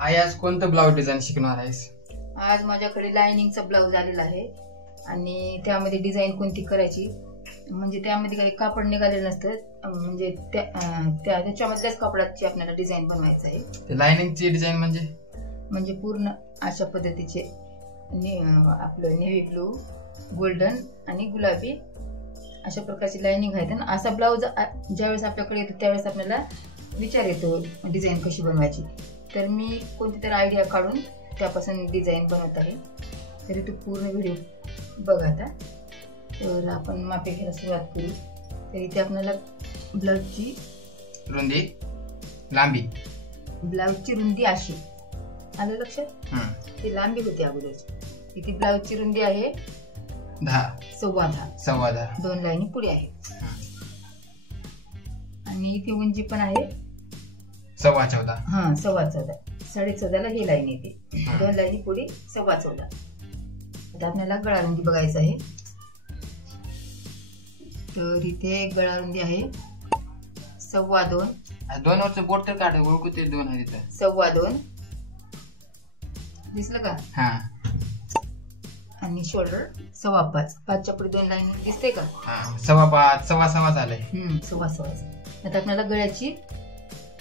आई आज कोणतं blouse design शिकणार आहेस? आज माझ्याकडे लाइनिंगचा ब्लाऊज आलेला आहे आणि त्यामध्ये डिझाईन कोणती करायची, म्हणजे त्यामध्ये काही कापड निघालेलं नसतं, म्हणजे त्याच्यामधल्याच कापडाची आपल्याला डिझाईन बनवायचं आहे. ते लाइनिंगची डिझाईन म्हणजे पूर्ण अशा पद्धतीचे आपलं नेव्ही ब्लू, गोल्डन आणि गुलाबी अशा प्रकारची लाइनिंग आहे. आणि असा ब्लाऊज ज्यावेळेस आपल्याकडे येतो त्यावेळेस आपल्याला विचार येतो डिझाईन कशी बनवायची. तर मी कोणती तरी आयडिया काढून त्यापासून डिझाईन बनवत आहे. तरी तू पूर्ण व्हिडिओ बघ. आता तर आपण मापे घ्यायला सुरुवात करू. तर इथे आपल्याला ब्लाऊजची रुंदी, लांबी, ब्लाऊजची रुंदी अशी आलं लक्षात. ती लांबी होती अगोदरची. इथे ब्लाऊजची रुंदी आहे 10.10 दोन लाईनी पुढे आहेत. आणि इथे उंची पण आहे 14.25. 14.25. 14.5 ला ही लाईन येते. दोन लाईनी पुढे 14.25. आता आपल्याला गळा रुंदी बघायचं आहे. तर इथे गळा रुंदी आहे 2.25. 2 वरचं बोट तर काढ, ओळखू ते 2 आहे तिथं. 2.25 दिसलं का? आणि शोल्डर 5.25. 5च्या पुढे 2 लाईन दिसते का? 5.25, 6.25 झालंय. 6.25. आता आपल्याला गळ्याची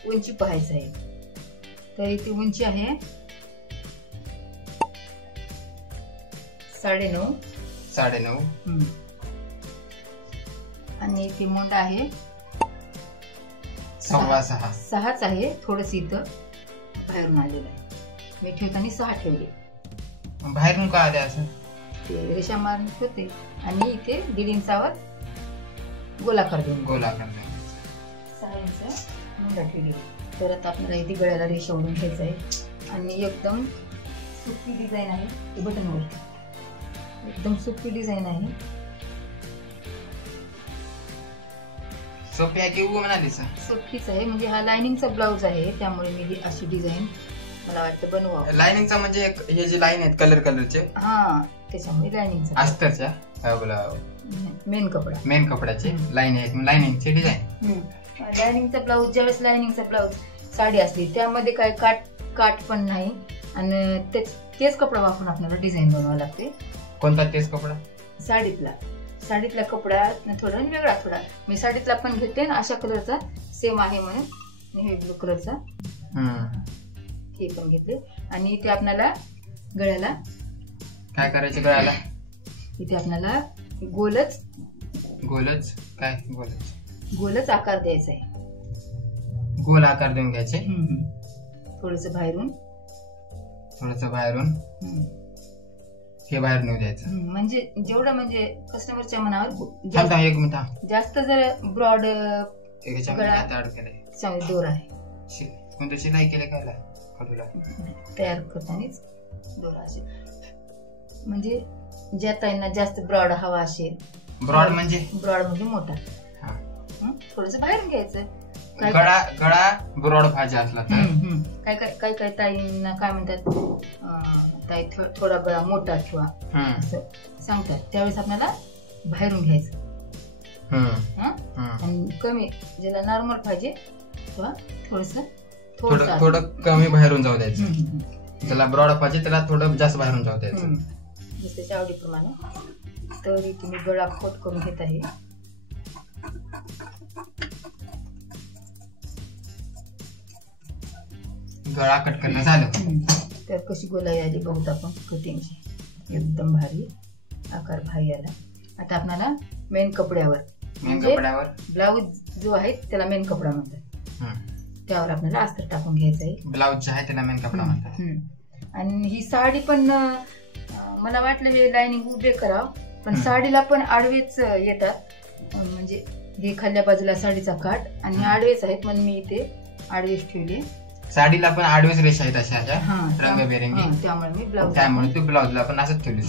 उंची पाहायचं आहे. तर इथे उंची आहे 9.5. आणि इथे मोंडा आहे 6.5 आहे. थोडस इथं बाहेरून आलेलं आहे. मी ठेवताना 6 ठेवले. बाहेरून का आले असं? ते रेषा मारून होते. आणि इथे 1.5 इंचावर गोलाकार देऊन 6 इंच मोंडा ठेवले. तर आता आपल्याला इथे गळ्याला रेषा ओढून घ्यायचं आहे. आणि एकदम सोपी डिझाईन आहे. ते बटनवर एकदम सोपी डिझाईन आहे. सोपी आहे की उभं म्हणाली? सोपीच आहे. म्हणजे हा लाइनिंगचा ब्लाऊज आहे, त्यामुळे मी अशी डिझाईन मला वाटतं बनवावं. लाइनिंगचा म्हणजे हे जे लाईन आहेत कलरचे, त्याच्यामुळे लाइनिंगचा अस्तरच्या मेन कपड्याचे लाईन आहेत. लाइनिंगची डिझाईन. लाइनिंगचा ब्लाऊज, ज्यावेळेस लाइनिंगचा ब्लाऊज साडी असली त्यामध्ये काय काट पण नाही आणि तेच कपडा वापरून आपल्याला डिझाईन बनवावं लागते. कोणता तेच कपडा? साडीतला कपडा थोडा वेगळा. थोडा मी साडीतला पण घेते आणि अशा कलरचा सेम आहे म्हणून नेव्ही ब्लू कलरचा हे पण घेतले. आणि इथे आपल्याला गळ्याला काय करायचं? गळ्याला इथे आपल्याला गोलच आकार द्यायचा आहे. गोल आकार देऊन घ्यायचे. थोडस बाहेरून हे बाहेर नेऊ द्यायचं. म्हणजे जेवढं म्हणजे कस्टमरच्या मनावर. एक मिनिट. जास्त जर ब्रॉड दोर आहे. कोणतं शिलाई केलं काय तयार करतानाच दोरा असेल. म्हणजे ज्या ताईंना जास्त ब्रॉड हवा असेल. ब्रॉड म्हणजे मोठा. थोडस बाहेरून घ्यायचं. गळा ब्रॉड भाजी असला तर काय ताईंना काय म्हणतात, ताई थोडा गळा मोठा ठेवा असं सांगतात. त्यावेळेस आपल्याला बाहेरून घ्यायचं. आणि कमी ज्याला नॉर्मल पाहिजे थोडं कमी बाहेरून जाऊ द्यायचं. ज्याला ब्रॉड पाहिजे त्याला थोडं जास्त बाहेरून जाऊ द्यायचं, जसं आवडीप्रमाणे. तर इथे मी गळा खोट करून घेत आहे. गळा कट करणं झालं. तर कशी गोलाई आली बघत आपण कटिंगची. एकदम भारी आकार भारी आला. आता आपल्याला मेन कपड्यावर ब्लाऊज जो आहे त्याला मेन कपडा म्हणतात, त्यावर आपल्याला अस्तर टाकून घ्यायचं आहे. ब्लाऊज जे आहे त्याला मेन कपडा म्हणतात. आणि ही साडी पण मला वाटलं लाइनिंग उभे करावं, पण साडीला पण आडवेच येतात. म्हणजे हे खाल्ल्या बाजूला साडीचा काठ आणि आडवेच आहेत म्हणून मी इथे आडवेच ठेवले. साडीला पण आडवेच रेषा आहेत अशा रंगबेरंगी. त्यामुळे तू ब्लाऊजला पण असंच ठेवली.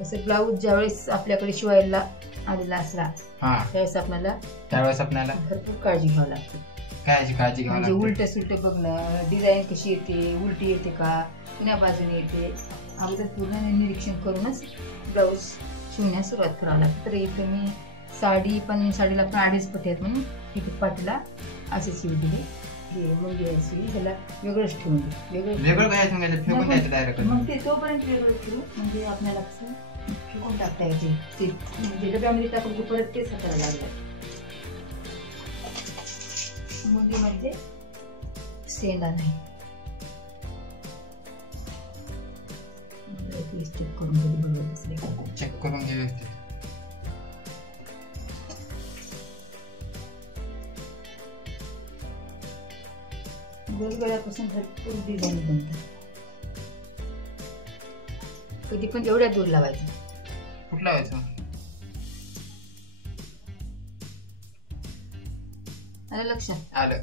तसं ब्लाऊज ज्यावेळेस आपल्याकडे शिवायला आलेला असला त्यावेळेस आपल्याला भरपूर काळजी घ्यावी लागते. काळजी घ्यावी म्हणजे उलट सुलट बघणं, डिझाईन कशी येते, उलटी येते का, कुण्या बाजूने येते, अगोदर पूर्ण निरीक्षण करूनच ब्लाऊज शिवण्यास सुरुवात करावी लागते. तर इथे मी साडीला पण आडीच पट्टी आहेत म्हणून इथे पाठीला असे शिव दिले. हे मुंगी आहे सुई, ह्याला वेगळंच ठेवून वेगळं काय फेकून द्यायचं डायरेक्ट. मग ते तोपर्यंत वेगळं ठेवू, म्हणजे आपल्याला कसं फेकून टाकता येते. ते म्हणजे डब्यामध्ये टाकून की परत तेच हाताला लागलं. मुंगी म्हणजे सेंडा नाही. चेक करून चेक करून घे व्यवस्थित. गोलगळ्यापासून भरपूर डिझाईन बनतात. कधी पण एवढ्या दूर लावायचं. कुठं लावायचं? आलं लक्षात? आलं.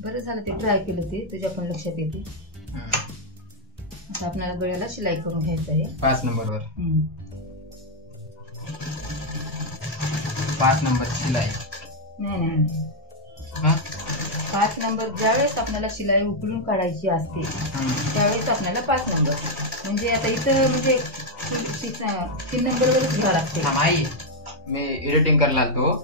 बरं झालं ते ट्राय केलं, ते तुझ्या पण लक्षात येते. आता आपल्याला गळ्याला शिलाई करून घ्यायचं आहे 5 नंबरवर. 5 नंबर शिलाई. नाही 5 नंबर ज्यावेळेस आपल्याला शिलाई उकळून काढायची असते त्यावेळेस आपल्याला 5 नंबर, म्हणजे आता इथं म्हणजे 3 नंबरवरच घ्यावं लागते. मी एडिटिंग करायला तो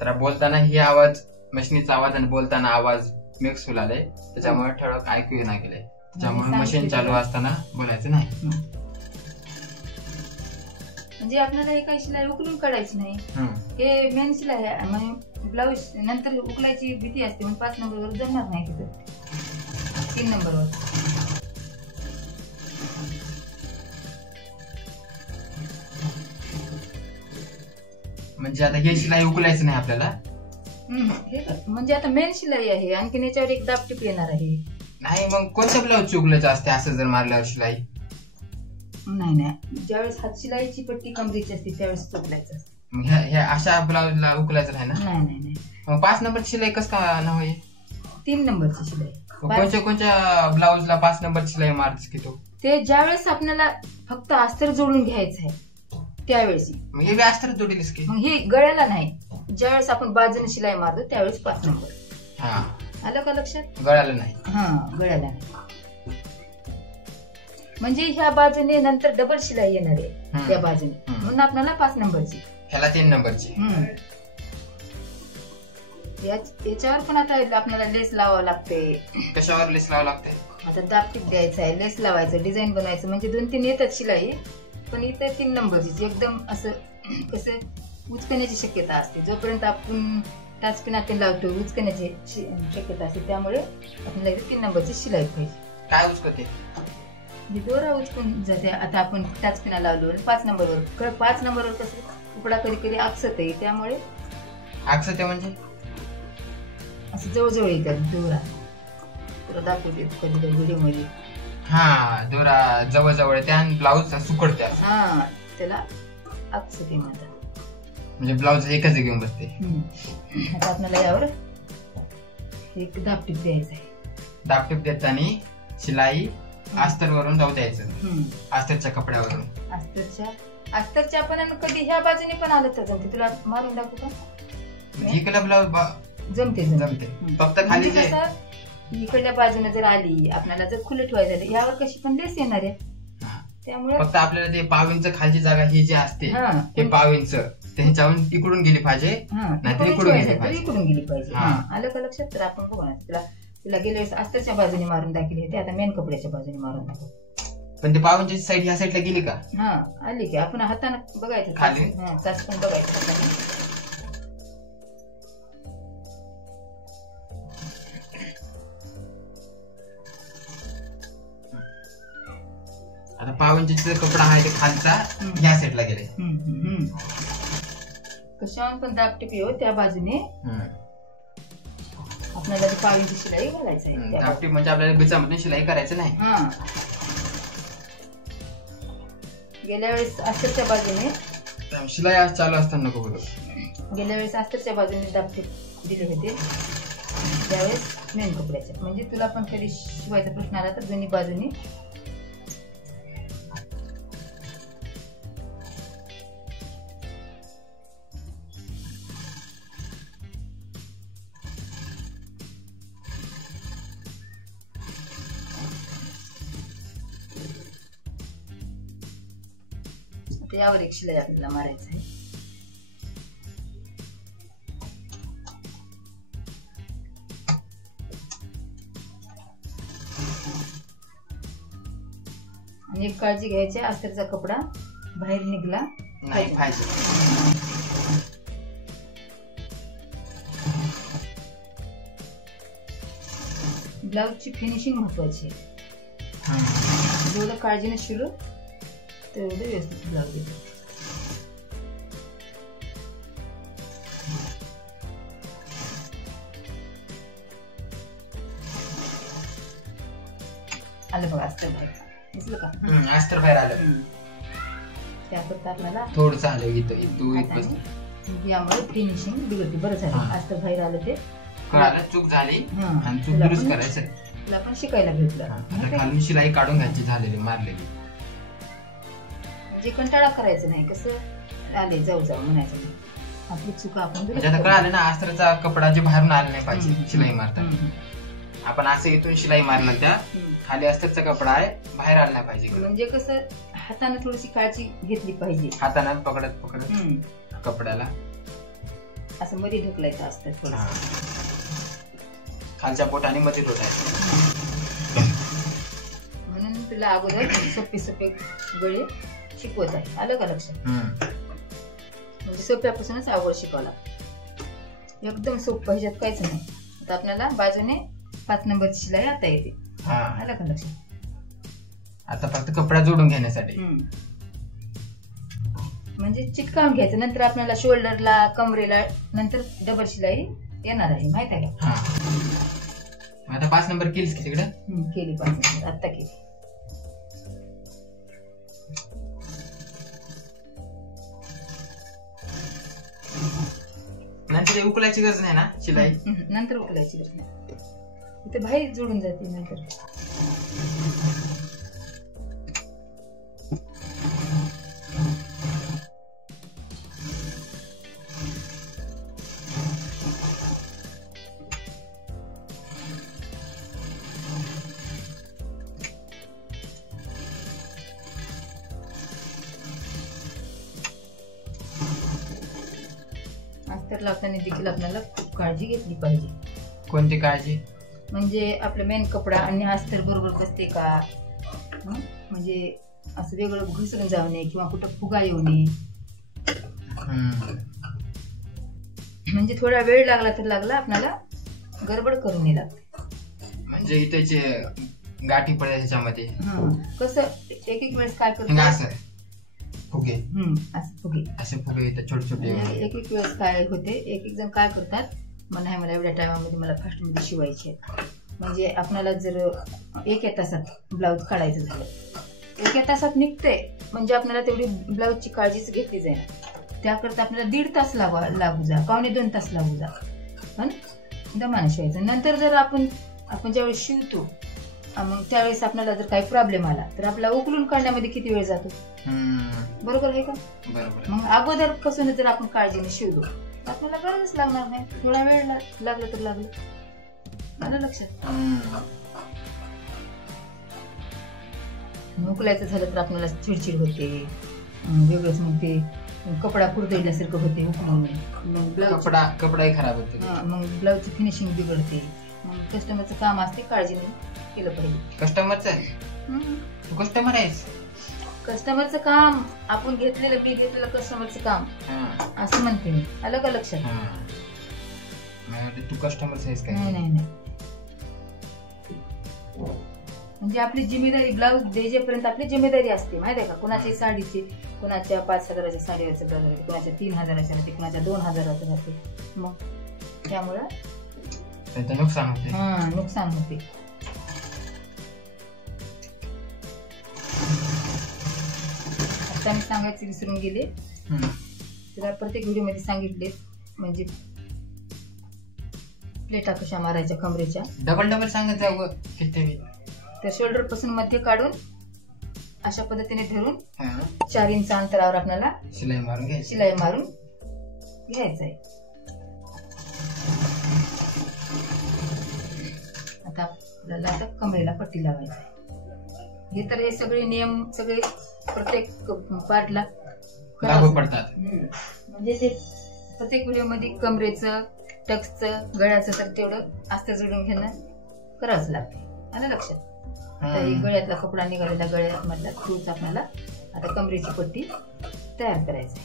तर बोलताना ही आवाज, मशीनीचा आवाज आणि बोलताना आवाज मिक्स होऊ लागले, त्याच्यामुळे ठळक ऐकू नाही गेले. त्याच्यामुळे मशीन चालू असताना बोलायचं नाही. म्हणजे आपल्याला हे काही शिलाई उकलून काढायची नाही. हे मेन शिलाई आहे. म्हणजे ब्लाऊज नंतर उकलायची भीती असते, म्हणून 5 नंबरवर जमणार नाही तिथं. 3 नंबरवर म्हणजे आता हे शिलाई उकलायचं नाही आपल्याला. म्हणजे आता मेन शिलाई आहे, आणखी याच्यावर एक दाबटीप येणार आहे. नाही मग कोणत्या ब्लाऊज उकलायचं असते असं जर मारल्यावर शिलाई? नाही, ज्यावेळेस हात शिलाईची पट्टी कमरेची असते त्यावेळेस उकलायचं असते. ह्या अशा ब्लाऊजला उकलायचं नाही ना? नाही. मग 5 नंबरची शिलाई कसं का नव्हे? 3 नंबरची शिलाई. कोणत्या ब्लाऊजला 5 नंबरची शिलाई मारतेस की तू? ते ज्यावेळेस आपल्याला फक्त अस्तर जोडून घ्यायचं आहे त्यावेळेस. मग हे अस्तर जोडलीस की? मग हे गळ्याला नाही, ज्यावेळेस आपण बाजूने शिलाई मारतो त्यावेळेस 5 नंबर. आलं का लक्षात? गळ्याला नाही. गळ्याला नाही. म्हणजे ह्या बाजूने नंतर डबल शिलाई येणार आहे त्या बाजूने, म्हणून आपल्याला 5 नंबरची. ह्याला 3 नंबरची. याच्यावर पण आता आपल्याला लेस लावावं लागते. कशावर लेस लावावं लागते? आता दाबटीप द्यायचं आहे, लेस लावायचं, डिझाईन बनवायचं. म्हणजे 2-3 येतात शिलाई, पण इथे 3 नंबरची एकदम असं कसं उचकण्याची शक्यता असते. जोपर्यंत आपण टाचपिना लावतो उचकण्याची शक्यता असते, त्यामुळे आपल्याला 3 नंबरची शिलाई पाहिजे. काय उचकते? दोरा उचकून जाते. आता आपण टाचपिना लावलो 5 नंबरवर. 5 नंबरवर कसं तुकडा कधी आकसत आहे, त्यामुळे आकसते म्हणजे असं जवळजवळ येतात दोरा. तुला दाखवते कधी व्हिडिओ मध्ये. दोरा जवळ येते आणि ब्लाऊज सुकडते. त्याला आकसते म्हणतात. म्हणजे ब्लाऊज एकच घेऊन बसते. आता आपल्याला यावर एक दाबटीप द्यायचं आहे. दाबटीप देताना शिलाई अस्तर वरून जाऊ द्यायचं. अस्तरच्या कपड्यावरून. अस्तरच्या पण कधी ह्या बाजूने पण आलं तर जमते. तुला मारून दाखवू का? इकडला ब्लाऊज जमते. फक्त खाली इकडल्या बाजूने जर आली, आपल्याला जर खुलं ठेवायचं झालं, यावर कशी पण लेस येणार आहे. त्यामुळे फक्त आपल्याला ते 5 इंच खालची जागा ही जी असते ते 5 इंच त्याच्यावरून इकडून गेली पाहिजे, नाहीतर इकडून गेली पाहिजे. आलं का लक्षात? तर आपण बघू ना, तुला गेल्या वेळेस अस्तरच्या बाजूने मारून दाखवली होती, आता मेन कपड्याच्या बाजूने मारून दाखव. पण ते 5 इंच साईड ह्या साईडला गेली का? आली की आपण हाताने बघायचं खाली. चाचपण बघायचं हाताने. आता 5 इंचचा कपडा आहे ते खालचा ह्या साईडला गेले. कशावर पण दाबटीप येऊ त्या बाजूने आपल्याला 5 इंच शिलाई घालायचं आहे. दाबटीप म्हणजे आपल्याला बिचामधून शिलाई करायचं नाही. गेल्या वेळेस अस्तरच्या बाजूने शिलाई चालू असताना नको बोलू. गेल्या वेळेस अस्तरच्या बाजूने दाबटीप दिले होते, त्यावेळेस मेन कपड्याच्या. म्हणजे तुला पण कधी शिवायचा प्रश्न आला तर दोन्ही बाजूने यावर एक शिलाई आपल्याला मारायचं आहे. आणि एक काळजी घ्यायची, अस्तरचा कपडा बाहेर निघला नाही पाहिजे. ब्लाऊजची फिनिशिंग महत्वाची आहे. जेवढं काळजीने शिवलं तेवढं व्यवस्थित ब्लाऊज येतो. आलं बघा अस्तर बाहेर, दिसलं का? अस्तर बाहेर आलं. त्याकरता आपल्याला थोडंसं आलं इथं यामुळे फिनिशिंग बिघडते. बरं झालं अस्तर बाहेर आलं, ते कळालं चूक झाली आणि चूक दुरुस्त करायचं. तुला पण शिकायला भेटलं. आता खालून शिलाई काढून घ्यायची झालेली मारलेली. म्हणजे कंटाळा करायचं नाही, कसं आले जाऊ जाऊ म्हणायचं नाही, आपली चूक आपण म्हणजे आता कळालं ना, अस्त्रचा कपडा जे बाहेरून आला नाही पाहिजे शिलाई मारताना. आपण असं इथून शिलाई मारला, त्या खाली अस्तरचा कपडा आहे बाहेर आला नाही पाहिजे. म्हणजे कसं हाताने थोडीशी काळजी घेतली पाहिजे, हाताने पकडत पकडत कपड्याला असं मध्ये ढकलायचं असतं थोडं, खालच्या पोटाने मध्ये ढोटायचं. म्हणून तुला अगोदर सोपे सोपे गळे शिकवत आहे. आलं का लक्षात? म्हणजे सोप्यापासूनच अगोदर शिकवला, एकदम सोपं, ह्याच्यात काहीच नाही. आता आपल्याला बाजूने 5 नंबरची शिलाई आता येते. आलं का लक्षात? आता फक्त कपडा जोडून घेण्यासाठी म्हणजे चिटकावून घ्यायचं. नंतर आपल्याला शोल्डरला, कमरेला नंतर डबल शिलाई येणार आहे, माहित आहे का? आता 5 नंबर केलीस की तिकडे? केली 5 नंबर आता केली. नंतर उकलायची गरज नाही ना शिलाई? नंतर उकलायची गरज नाही, इथे बाहेर जोडून जाते नंतर. अस्तर लावताना देखील आपल्याला खूप काळजी घेतली पाहिजे. कोणती काळजी? म्हणजे आपलं मेन कपडा आणि अस्तर बरोबर बसते का, म्हणजे असं वेगळं घुसरून जाऊ नये किंवा कुठं फुगा येऊ नये. म्हणजे थोडा वेळ लागला तर लागला, आपल्याला गडबड करून नाही लागते. म्हणजे इथे गाठी पडल्या ह्याच्यामध्ये कसं एक एक वेळेस काय करतात फुगे, असे फुगे येतात छोटे छोटे. एक एक वेळेस काय होते, एक एक जण काय करतात, मला एवढ्या टायमामध्ये मला फास्ट मध्ये शिवायचे, म्हणजे आपल्याला जर 1 तासात ब्लाऊज काढायचं झालं, 1 तासात निघते, म्हणजे आपल्याला तेवढी ब्लाऊजची काळजीच घेतली जाईल. त्याकरता आपल्याला 1.5 तास लागू जा, 1.25-2 तास लागू जा, पण दमानं शिवायचं. नंतर जर आपण ज्यावेळेस शिवतो, मग त्यावेळेस आपल्याला जर काही प्रॉब्लेम आला तर आपला उकलून काढण्यामध्ये किती वेळ जातो, बरोबर आहे का? मग अगोदर पासून जर आपण काळजीने शिवलो आपल्याला गरजच लागणार नाही. थोडा वेळ लागला तर लागलं. आलं लक्षात? उकलायचं झालं तर आपल्याला चिडचिड होते, वेगळंच मग ते कपडा कुरतडल्यासारखं होते उकलून, मग कपडाही खराब होते, मग ब्लाऊजची फिनिशिंग बिघडते. मग कस्टमरचं काम असते काळजीने केलं पाहिजे. कस्टमर आहेस, कस्टमरचं काम आपण घेतलेलं कस्टमरचं काम असं म्हणते मी. आलं का लक्षात? तू कस्टमर आहेस काय? नाही, म्हणजे आपली जिम्मेदारी, ब्लाऊज द्यायपर्यंत आपली जिम्मेदारी असते, माहिती आहे का? कुणाची साडीची, कुणाच्या 5,000च्या साडीवरचं ब्लाऊज राहते, कुणाच्या 3,000च्या राहते, कुणाच्या 2,000चं राहते. मग त्यामुळं नुकसान होते. आता मी सांगायचे विसरून गेले, तुला प्रत्येक व्हिडिओ मध्ये सांगितले, म्हणजे प्लेटा कशा मारायच्या कमरेच्या. डबल सांगत जाऊ. त्या शोल्डर पासून मध्ये काढून अशा पद्धतीने धरून 4 इंच अंतरावर आपल्याला शिलाई मारून घ्यायचंय. आता आपल्याला कमरेला पट्टी लावायची. हे तर हे सगळे नियम सगळे प्रत्येक पार्टला लागू पडतात. म्हणजे ते प्रत्येक व्हिडिओ मध्ये कमरेचं, टक्सचं, गळ्याचं तर तेवढं अस्तर जोडून घेणं करावंच लागते. आलं लक्षात? आता गळ्यातला कपडा निघालेला, गळ्यामधला तोच आपल्याला आता कमरेची पट्टी तयार करायची.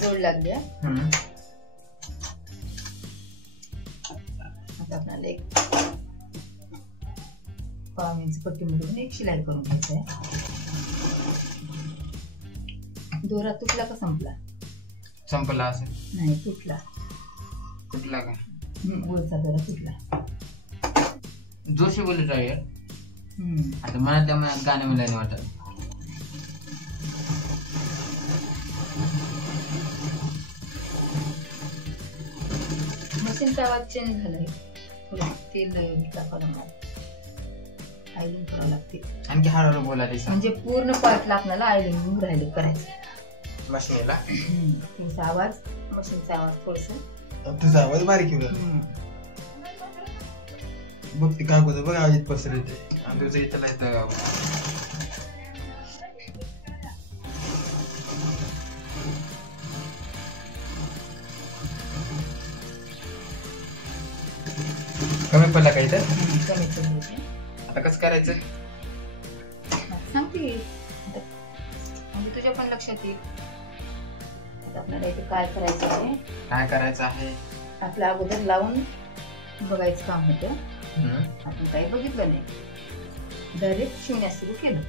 जोड लागली. आता आपल्याला एक 5 इंच पट्टीमधून एक शिलाई करून घ्यायची आहे. दोरा तुटला का संपला? संपला असेल. नाही, तुटला. तुटला का? वरचा दोरा तुटला. जोशी बोलत आहे आता मनातल्या मनात गाणे मला वाटत. मशीनचा आवाज चेंज झालाय. थोडं तेल टाकावं लागणार, आयलिंग करावं लागते. आणखी हळूहळू बोलायला म्हणजे पूर्ण पार्टला आपल्याला आयलिंग राहिलं करायचं मशीनला. तुमचा आवाज, मशीनचा आवाज थोडस. तुझा आवाज बारीक होईल. बघ ती कागद बघ आवाज पसर येते आणि तुझं इथं इथं कमी पडला का इथं? कमी पडले. आता कसं करायचं सांगते म्हणजे तुझ्या पण लक्षात येईल. आता आपल्याला इथे काय करायचं आहे, काय करायचं आहे आपल्या अगोदर लावून बघायचं काम होतं. आपण काही बघितलं नाही, डायरेक्ट शिवण्यास सुरू केलं.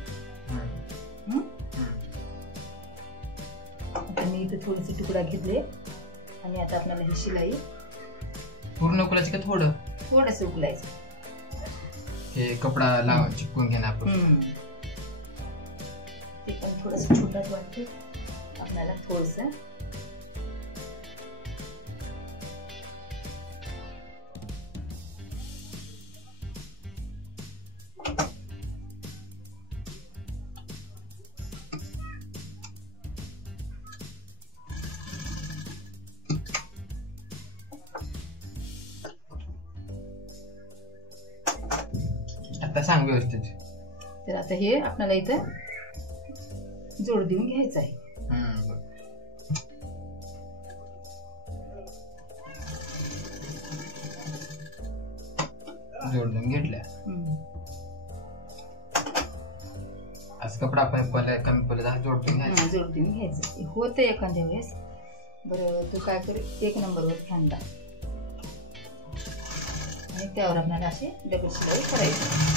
आता मी इथे थोडेसे तुकडा घेतले आणि आता आपल्याला ही शिलाई पूर्ण उकलायची का थोडं थोडंसं उकलायचं. हे कपडा लावून चिपकून घेणार आपण. ते पण थोडंसं छोटाच वाटते आपल्याला. थोडंसं आता सांग व्यवस्थित. तर आता हे आपल्याला इथं जोड देऊन घ्यायचं आहे. जोड देऊन घेतल्या. आज कपडा कमी पडला जोड देऊन घ्यायचा. जोड देऊन घ्यायचं होतं एखाद्या वेळेस. बरं, तू काय कर, 1 नंबरवर फॅन लाव आणि त्यावर आपल्याला अशी डबल शिलाई करायची.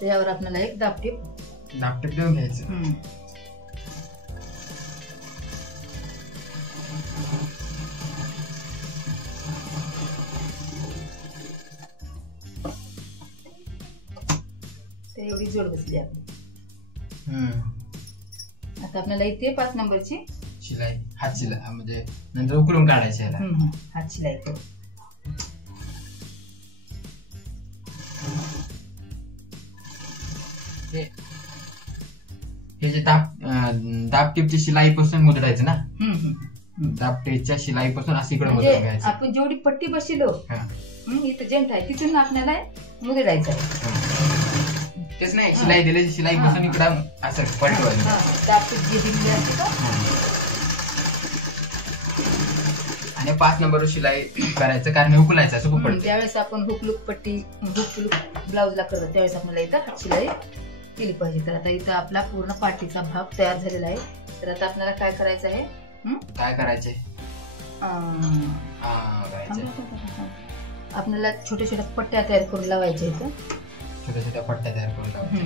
त्यावर आपल्याला एक दाबटीप देऊन घ्यायचं. तर एवढी जोड बसली आपली. आता आपल्याला इथे 5 नंबरची शिलाई, हात शिलाई म्हणजे नंतर उकळून काढायची याला. हात शिलाई करू. हे जे दाबटीपची शिलाई पासून मुदडायचं ना. दाबटीच्या शिलाई पासून असं इकडे मुदडून घ्यायचं. आपण जेवढी पट्टी बसलो इथं जेंट आहे तिथून आपल्याला मुदडायचं आहे. तेच नाही, शिलाई दिली, शिलाई पासून इकडे असं पलटवायचं. आणि 5 नंबर शिलाई करायचं कारण उकलायचं असं खूप. त्यावेळेस आपण हुकलूक पट्टी हुकलूक ब्लाउजला करतो त्यावेळेस आपल्याला इथं शिलाई केली पाहिजे. तर आता इथं आपला पूर्ण पाठीचा भाग तयार झालेला आहे. तर आता आपल्याला काय करायचं आहे, काय करायचे, आपल्याला छोट्या छोट्या पट्ट्या तयार करून लावायच्या इथं. छोट्या छोट्या पट्ट्या तयार करून लावायच्या.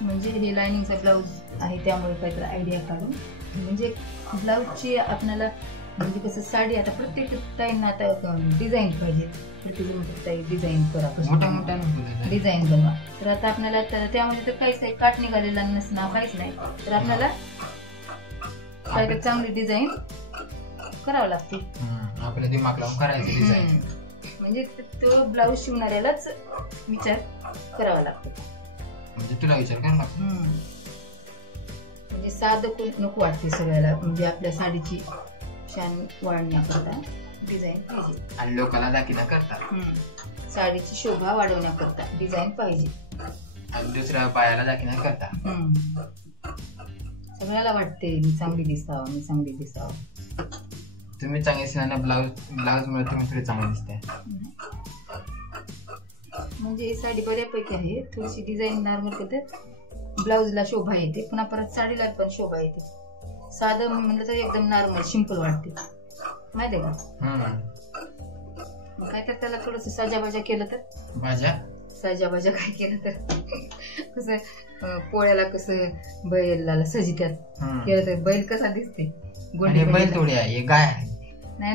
म्हणजे हे लाइनिंगचा ब्लाऊज आहे त्यामुळे काहीतरी आयडिया काढून म्हणजे ब्लाऊजची आपल्याला म्हणजे कसं साडी आता प्रत्येक ताईंना आता डिझाईन पाहिजे. प्रत्येक ताई डिझाईन करा, मोठा मोठा डिझाईन बनवा. तर आता आपल्याला त्यामध्ये तर काहीच नाही, काट निघालेला नसणार काहीच नाही. तर आपल्याला काय तर चांगली डिझाईन करावं लागते. आपल्या दिमाग लावून करायचं डिझाईन. म्हणजे तो ब्लाऊज शिवणाऱ्यालाच विचार करावा लागतो. म्हणजे तुला विचार करावा लागतो. म्हणजे म्हणजे साधं नको वाटते सगळ्याला, म्हणजे आपल्या साडीची छान वाढण्याकरता डिझाईन पाहिजे आणि लोकांना दाखिना करता. साडीची शोभा वाढवण्याकरता डिझाईन पाहिजे आणि दुसऱ्या बायाला दाखिना करता. सगळ्याला वाटते मी चांगली दिसावं, मी चांगली दिसावं. तुम्ही चांगली दिसणार ना, ब्लाऊज मुळे तुम्ही थोडी चांगली दिसते. म्हणजे ही साडी बऱ्यापैकी आहे, थोडीशी डिझाईन नॉर्मल पद्धत, ब्लाऊजला शोभा येते, पुन्हा परत साडीला पण शोभा येते. साधं म्हणलं तर एकदम नॉर्मल सिंपल वाटते, माहितीये का. काय तर त्याला थोडस साजाबाजा केलं तर, साजाबाजा काय केलं तर कसं पोळ्याला कसं बैलाला सजित्यात केलं तर बैल कसा दिसते, गोंडी बैल थोडी आहे, गाय आहे. नाही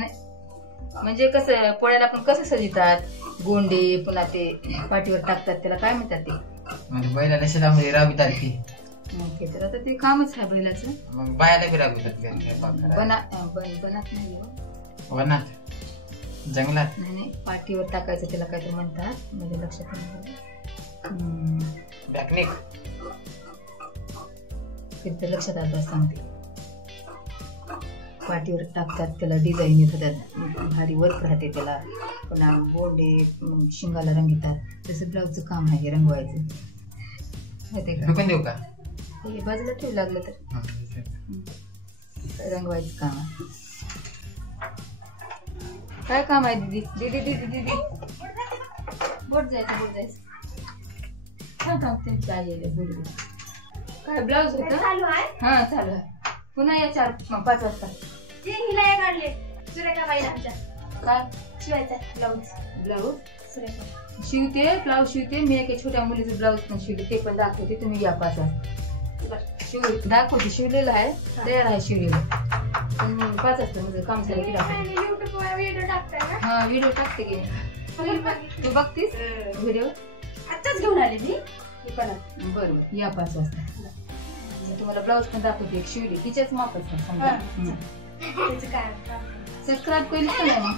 म्हणजे कसं पोळ्याला पण कसं सजितात, गोंडे पुन्हा ते पाठीवर टाकतात, त्याला काय म्हणतात ते, म्हणजे बैलाला शेतामध्ये राबवितात की. तर आता ते कामच आहे बैलाचं. मग बायाला बी राबवितात बनात नाही, वनात, जंगलात. नाही पाठीवर टाकायचं, त्याला काहीतरी म्हणतात, म्हणजे लक्षात नाही. बॅकनिक ते लक्षात आलं सांगते. पाठीवर टाकतात, त्याला डिझाईन येतात, भारी वर्क राहते त्याला, पुन्हा गोंडे शिंगाला रंगीतात. तसं ब्लाऊजचं काम आहे रंगवायचं, माहिती का. दुकान देऊ का, बाजूला ठेवू लागलं तर रंगवायचं काम आहे. काय काम आहे दीदी, दीदी दीदी दीदी बोट जायचं त्यांची आई बोलू. काय ब्लाऊज होत हा चालू आहे, पुन्हा या 4-5 वाजता काढले सुरेखा बाई आमच्या काय शिवायचा ब्लाऊज सुरेखा शिवते, ब्लाऊज शिवते मी. एका छोट्या मुलीचं ब्लाऊज पण शिवते, ते पण दाखवते. तुम्ही या 5 वाजता दाखवते, शिवलेलं आहे, तयार आहे शिवलेलं. 5 वाजता म्हणजे काम झालं की दाखवते. व्हिडिओ टाकताय ना. हा व्हिडिओ टाकते की तू बघतीस व्हिडिओ, आताच घेऊन आले मी. बरोबर या 5 वाजता. तुम्हाला ब्लाऊज पण दाखवते, एक शिवली तिच्याच मापाचं. सबस्क्राईब केली का नाही मग.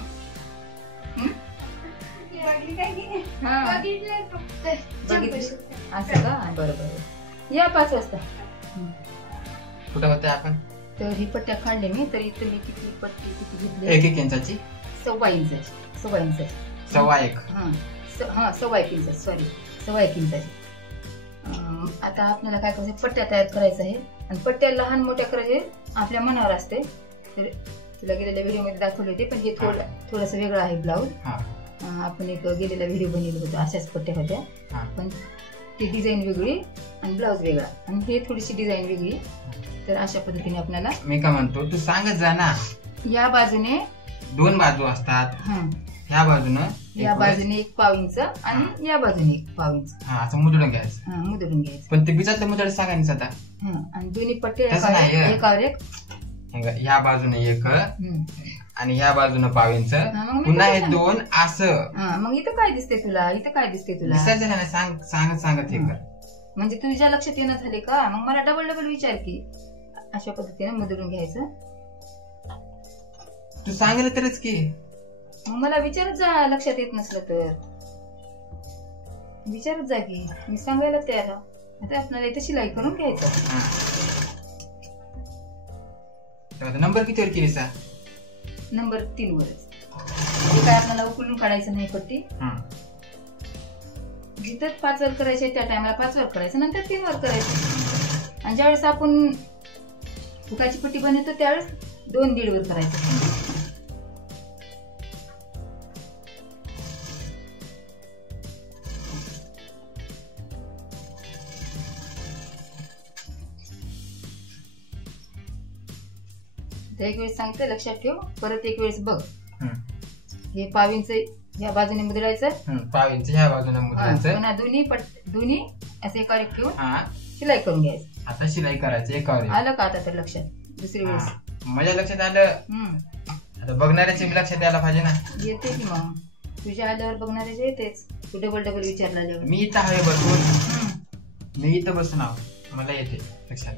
असं का, बरोबर या 5 वाजता. कुठं होते आपण. तर ही पट्ट्या काढले मी, तर इथं मी किती पट्टी किती घेतली, 1 इंचाची, 1.25 इंचाची, 1.25 इंचाची, 1.25. हा 1.25 इंचाची, सॉरी 1.25 इंचाची. आता आपल्याला काय करायचं, पट्ट्या तयार करायचं आहे, आणि पट्ट्या लहान मोठ्या करायचे आपल्या मनावर असते. तर तुला गेलेल्या व्हिडिओ मध्ये दाखवले होते, पण हे थोडंसं वेगळं आहे ब्लाऊज. आपण एक गेलेला व्हिडिओ बनवला होता, अशाच पट्ट्या होत्या, पण ती डिझाईन वेगळी आणि ब्लाऊज वेगळा, आणि हे थोडीशी डिझाईन वेगळी. तर अशा पद्धतीने आपल्याला, मी काय म्हणतो तू सांगत जा ना. या बाजूने 2 बाजू असतात, ह्या बाजूनं 1.25 इंच आणि या बाजूने 1.25 इंच. असं मुदडून घ्यायचं. मुदडून घ्यायचं. पण ते बिचातलं मुदड सांगायचं आता. आणि दोन्ही पट्टे एकावर एक, ह्या बाजूने 1 आणि ह्या बाजूनं 1.25 इंच, पुन्हा हे 2 असं. मग इथं काय दिसते तुला, इथं काय दिसते तुला, दिसायचं नाही, सांगत हे कर. म्हणजे तुझ्या लक्षात येणं झाले का, मग मला डबल विचार की. अशा पद्धतीने मुदडून घ्यायचं. तू सांगितलं तरच की, मग मला विचारत जा, लक्षात येत नसलं तर विचारत जा की, मी सांगायला तयार आहे. आता आपल्याला इथं शिलाई करून घ्यायचं. नंबर कितीवर केली सा. नंबर 3 वरच. काय आपल्याला उकलून काढायचं नाही पट्टी. जिथं 5 वर करायचे त्या टायमाला 5 वर करायचं, नंतर 3 वर करायचं. आणि ज्यावेळेस आपण फुकाची पट्टी बनवतो त्यावेळेस 2-1.5 वर करायचं. एक वेळेस सांगते, लक्षात ठेव, परत एक वेळेस बघ. हे 1.25 इंच या बाजूने मुदडायचं, 1.25 इंच ह्या बाजूने मुदडायचं, पुन्हा दोन्ही असे एकावर एक ठेवून शिलाई करून घ्यायचं. आता शिलाई करायचं एकावर. आलं का आता तर लक्षात. दुसरी वेळेस माझ्या लक्षात आलं. आता बघणाऱ्याच्या लक्षात यायला पाहिजे ना. येते की मग तुझ्या आल्यावर बघणाऱ्याच्या येतेच. तू डबल विचारला. मी इथं आहे बसून, मी इथं बसून आहो, मला येते लक्षात.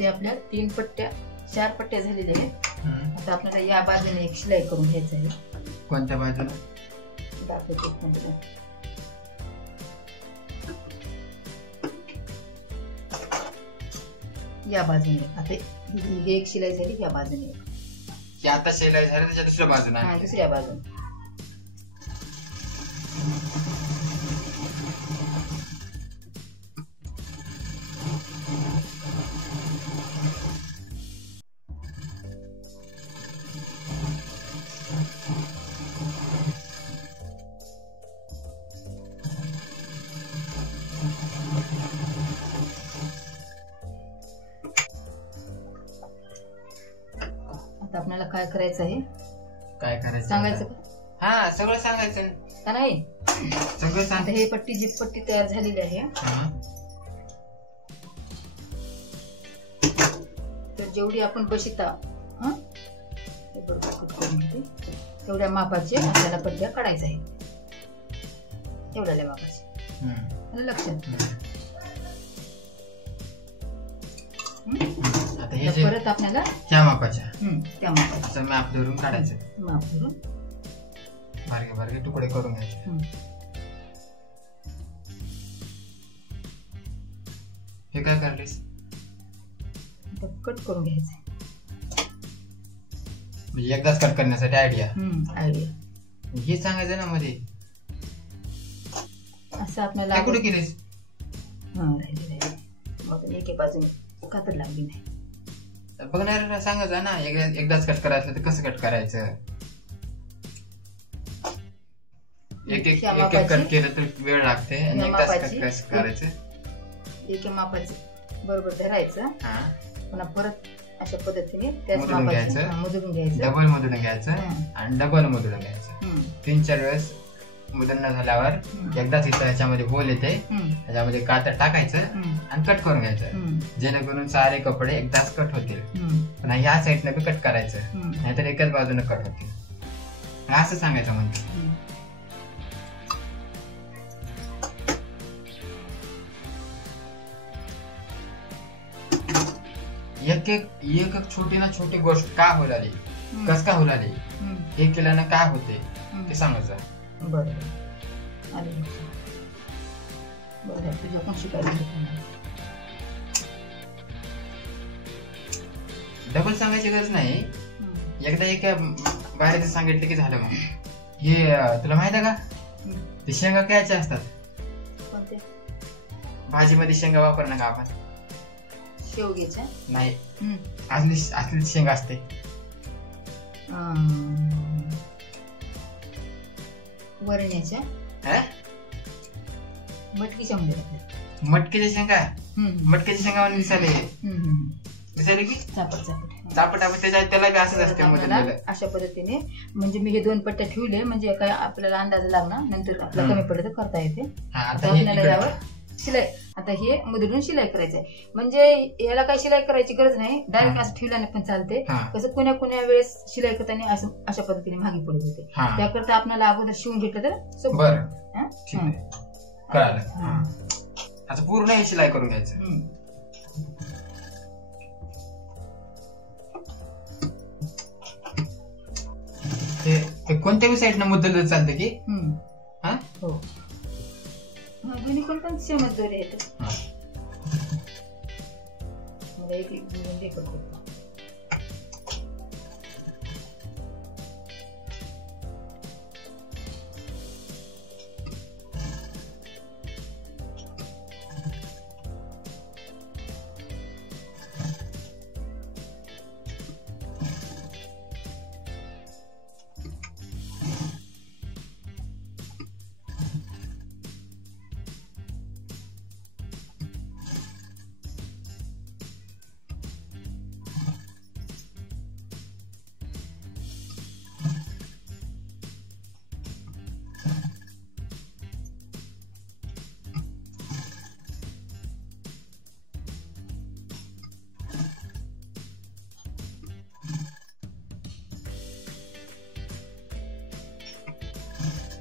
इथे आपल्या 4 पट्ट्या झालेल्या आहेत. हम्म. आता आपल्याला या बाजूने एक शिलाई करून घ्यायचं आहे. कोणत्या बाजूला? दाखवते तुम्हाला. या बाजूने आता ही एक शिलाई झाली, या बाजूने की आता शिलाई झाली त्याच्या दुसऱ्या बाजूला हा, दुसऱ्या बाजूने. आता आपल्याला काय करायचं आहे काय करायचं? सांगायचं हा, सगळं सांगायचं का नाही? सगळं आता सांग. हे जी पट्टी तयार झालेली आहे, हा. तर जेवढी आपण बशीत हा हे बरोबर कट करून घेते, तेवढ्या मापाचे आपल्याला पट्ट्या काढायच्या आहेत. तेवढ्या मापाचे हम्म. आलं लक्षात? आता हे तर जे परत आपल्याला त्या मापाच्या त्या मापाचे असं मॅप धरून काढायचं. माप करून बारके बारके तुकडे करून घ्यायचे. हे काय करलीस? कट करून घ्यायचं. म्हणजे एकदाच कट करण्यासाठी आयडिया. आयडिया हे सांगायचं ना मध्ये. असं आपल्याला काय कुठे केलीस? राहिले मग एके बाजूने कातर लागली नाही. बघणाऱ्याला सांगायचं ना एकदाच कट करायचं तर कसं कट करायचं. एक एक कट केलं तर वेळ लागते आणि एकदाच कट कसं करायचं. एक मापाचे बरोबर धरायचं. हा, पुन्हा परत अशा पद्धतीने त्याच मोजून मापाचे घ्यायचं. मोजून घ्यायचं. डबल मोजून घ्यायचं आणि डबल मोजून घ्यायचं. 3-4 वेळेस मुदन झाल्यावर एकदाच इथं ह्याच्यामध्ये होल येते, ह्याच्यामध्ये कातर टाकायचं आणि कट करून घ्यायचं, जेणेकरून सारे कपडे एकदाच कट होतील. पुन्हा ह्या साईडनं बी कट करायचं, नाहीतर एकाच बाजूने कट होतील. असं सांगायचं म्हणजे. एक एक छोटी ना छोटी गोष्ट का होऊ लागली, कस का होऊ लागली, हे केल्यानं काय होते ते सांगायचं. बरोबर आले बरं. तुझ्या पण शिकायला डबल सांगायची गरज नाही. एकदा एका बाहेर सांगितलं की झालं. मग हे तुला माहित आहे का, ते शेंगा कायच्या असतात भाजीमध्ये? शेंगा वापरणं का आपण? शेवग्याच्या नाही, असली शेंगा असते. वरण्याच्या मटकीच्या मटकीच्या शेंगा. मटकीच्या शेंगा दिसायले की चापट आपण त्याला बी असंच असते. अशा पद्धतीने म्हणजे मी हे 2 पट्ट्या ठेवले, म्हणजे काय आपल्याला अंदाज लागणार, नंतर आपल्याला कमी पडलं तर करता येते. आपल्याला यावर शिलाई, आता हे मुद्रून शिलाई करायचं आहे. म्हणजे याला काही शिलाई करायची गरज नाही, डायरेक्ट असं ठेवल्याने पण चालते. कसं कोण्या वेळेस शिलाई करताना अशा पद्धतीने मागे पडत होते, त्याकरता आपल्याला अगोदर शिवून घेतलं तर बरं. कळालं. आता पूर्ण हे शिलाई करून घ्यायचं. ते कोणत्याही साईडनं मुद्दल चालते की? हो, दोन्ही पण सेमच दोरे येत. मला एक करतो.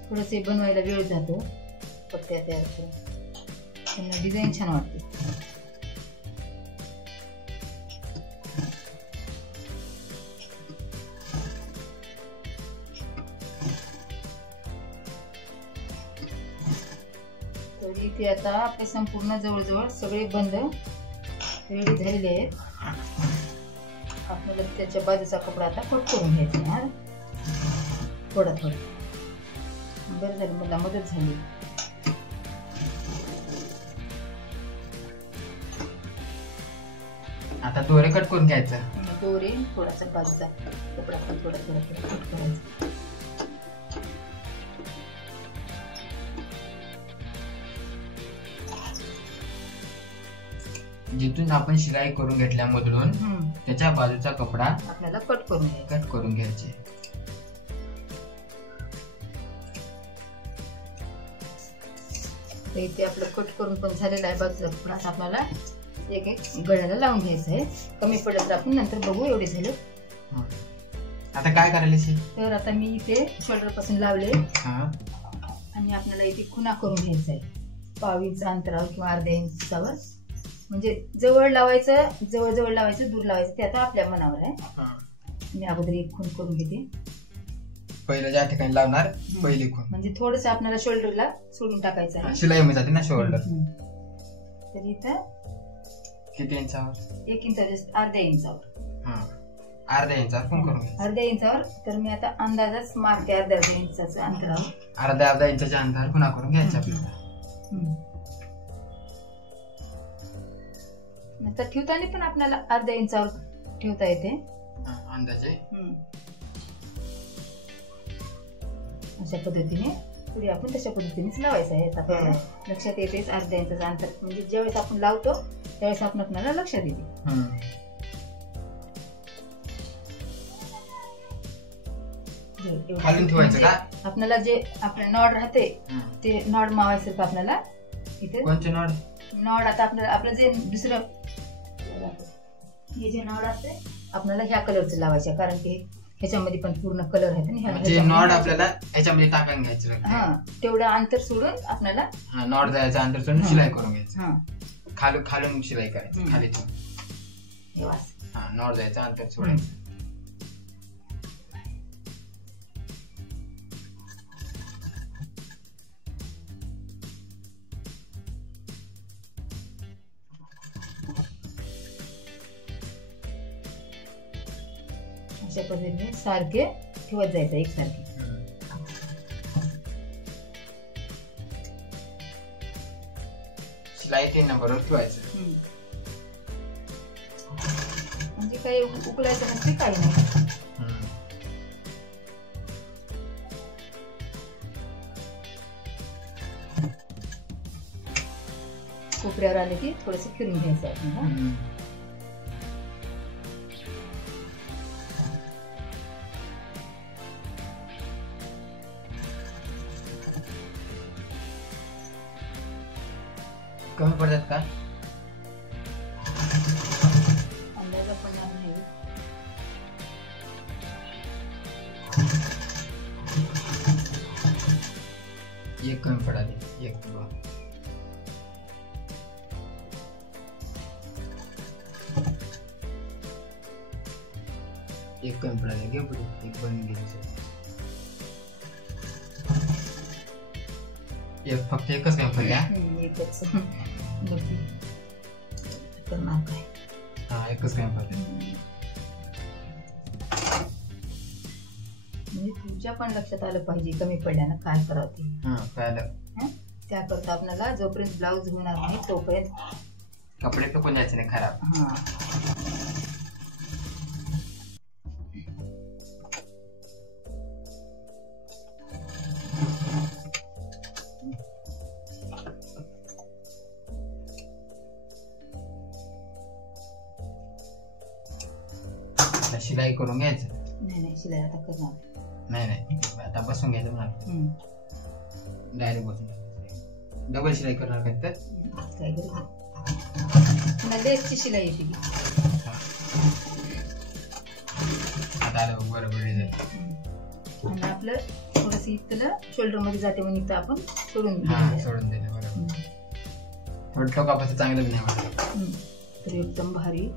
थोडस बनवायला वेळ जातो, पट्ट्या तयार करून. डिझाईन छान वाटते. ते आता आपले संपूर्ण जवळजवळ सगळे बंद रेडी झालेले आहेत. आपल्याला त्याच्या बाजूचा कपडा आता कट करून घ्यायचा आहे. थोडा बरं झालं, मला मदत झाली. आता दोरे कट करून घ्यायचं. दोरे थोडासा बाजूचा कपडा पण थोडा कट करायचा. जिथून आपण शिलाई करून घेतल्यामधून त्याच्या बाजूचा कपडा आपल्याला कट करून घ्यायचे. तर इथे आपलं कट करून पण झालेलं आहे बाजूचा कपडा. आपल्याला एक एक गळ्याला लावून घ्यायचं आहे. कमी पडलं तर आपण नंतर बघू. एवढे झाले. आता काय करायला? तर आता मी इथे शोल्डर पासून लावले आणि आपल्याला इथे खुणा करून घ्यायचा आहे. 1.5 इंच अंतरावर किंवा अर्ध्या इंचावर, म्हणजे जवळ लावायचं, जवळ लावायचं, दूर लावायचं ते आता आपल्या मनावर आहे. मी अगोदर एक खूण करून घेते. पहिलं ज्या ठिकाणी लावणार पहिली खूण, म्हणजे थोडस आपल्याला शोल्डरला सोडून टाकायचं आहे. शिलाई होऊन जाते ना शोल्डर. तर इथं किती इंचावर? 1 इंचावर, अर्ध्या इंचावर. अर्ध्या इंचावर खूण करून घ्यायचं. अर्ध्या इंचावर. तर मी आता अंदाजच मारते अर्ध्या इंचाचं अंतरावर. अर्ध्या इंचाच्या अंतरावर खुणा करून घ्यायच्या आपल्याला. तर ठेवताना पण आपल्याला अर्ध्या इंचावर ठेवता येते अंदाजे. अशा पद्धतीने पुढे आपण तशा पद्धतीनेच लावायचं आहे. आता लक्षात येतेच अर्ध्या इंचाचं अंतर, म्हणजे ज्यावेळेस आपण लावतो त्यावेळेस आपण आपल्याला लक्षात येते. खालून ठेवायचं का? आपल्याला जे आपलं नॉड राहते ते नॉड मावायचं का आपल्याला इथे. कोणते नॉड? नॉड आता आपल्याला आपलं जे दुसरं हे जे नॉड असते आपल्याला ह्या कलरचं लावायचं, कारण की ह्याच्यामध्ये पण पूर्ण कलर आहेत. नॉड आपल्याला ह्याच्यामध्ये टाकायला घ्यायचं. तेवढं अंतर सोडून आपल्याला नॉड जायचं अंतर सोडून शिलाई करून घ्यायचं. खालून शिलाई करायची खाली. नॉड जायचं अंतर सोडायचं. अशा पद्धतीने सारखे ठेवत जायचं एकसारखे. शिलाई 3 नंबरवर ठेवायचं. म्हणजे काही उकलायचं नसते, काही नाही. कोपऱ्यावर आले की थोडस फिरून घ्यायचं आपल्याला. कमी पडतात का? अंदाजा पण नाही. एक कमी पडाले. एक कमी पडाले. घे पुढे एक बनवून घ्यायचं. फक्त एकच कमी पडल्या. एकच एकच कमी पडल्या. म्हणजे तुमच्या पण लक्षात आलं पाहिजे कमी पडल्यानं काय करावं ते. कळलं. त्याकरता आपल्याला जोपर्यंत ब्लाऊज होणार नाही तोपर्यंत कपडे फेकून जायचे नाही खराब. शिलाई करून घ्यायचं. नाही शिलाई आता करणार नाही आता बसून घ्यायचं म्हणा. डायरेक्ट बसून घ्यायचं. डबल शिलाई करणार का? तर काय करू, लेसची शिलाई येते. आता आलं बरोबर. आणि आपलं थोडस इथलं शोल्डर मध्ये जाते म्हणून इथं आपण सोडून दिलं. बरोबर. थोडं टोकापासून चांगलं नाही वाटलं. तर एकदम भारी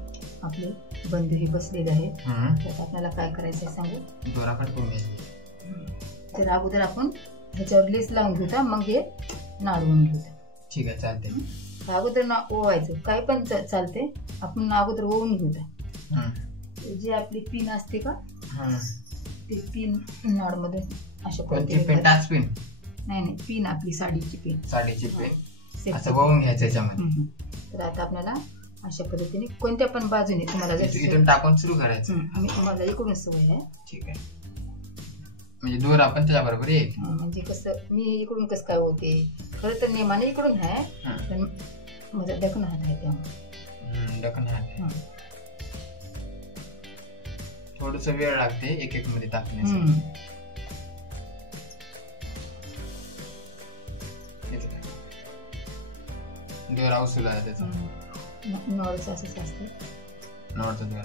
आपले बंद हे बसलेले आहेत. त्यात आपल्याला काय करायचंय सांगू. दोरा कट करून घ्यायचं. तर अगोदर आपण ह्याच्यावर लेस लावून घेऊया, मग हे नाडवून घेऊया. ठीक आहे चालते. अगोदर ना ओवायचं, काय पण चालते. आपण अगोदर ओवून घेऊ. जी आपली पिन असते का ते पिन नॉड मध्ये अशा कोणती पिन? टाच पिन? नाही, पिन आपली साडीची पिन. साडीची पिन असं वळून घ्यायचं याच्यामध्ये. तर आता आपल्याला अशा पद्धतीने कोणत्या पण बाजूने तुम्हाला इथून टाकून सुरू करायचं. मी तुम्हाला इकडून सवय आहे. ठीक आहे, म्हणजे दूर आपण त्याच्या बरोबर येईल. म्हणजे कसं मी इकडून कसं काय होते, खरं तर नियमाने इकडून आहे, पण माझा डकन हात आहे त्यामुळे. डकन हात थोडस वेळ लागते एक एक मध्ये टाकण्यासाठी. दोरा उचलला आहे त्याचा. नॉडचं असंच असतं. नॉडचं दोरा